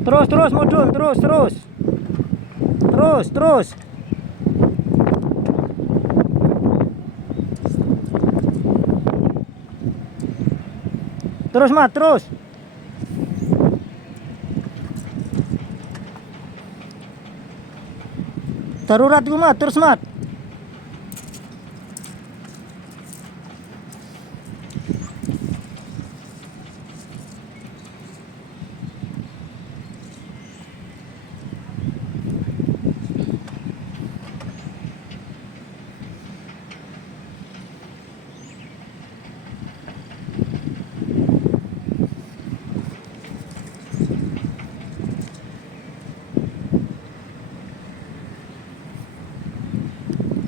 Terus mudun, terus. Terus Mat, terus. Darurat gue Mat, terus Mat.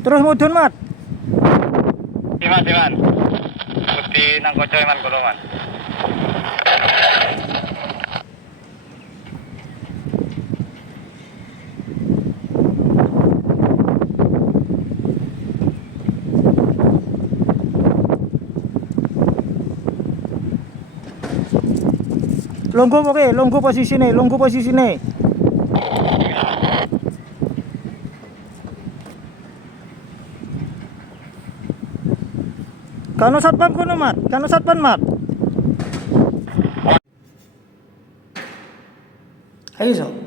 Terus mudun Mat. Iman. Mesti nang koco iman kulo man. Lungguh posisine. Kano satpam kono Mat, Mat. Ayo so.